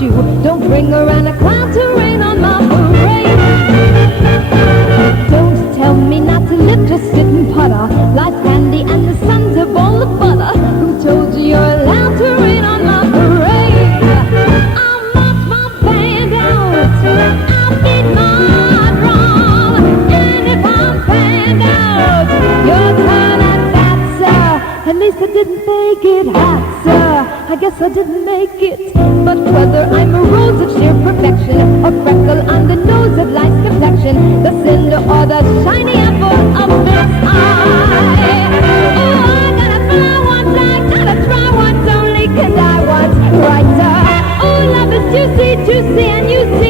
you. Don't bring around a cloud to rain on my parade. Don't tell me not to live, just sit and putter. Life candy and the sun's a bowl of butter. Who told you you're allowed to rain on my parade? I'll march my band out, I'll beat my drum, and if I'm panned out, your turn at that, sir. At least I didn't make it hot, sir. I guess I didn't make it. But whether I'm a rose of sheer perfection, a freckle on the nose of life's complexion, the cinder or the shiny apple of this eye, oh, I gotta fly once, I gotta try once only, 'cause I was right, sir. Oh, love is juicy, juicy, and you see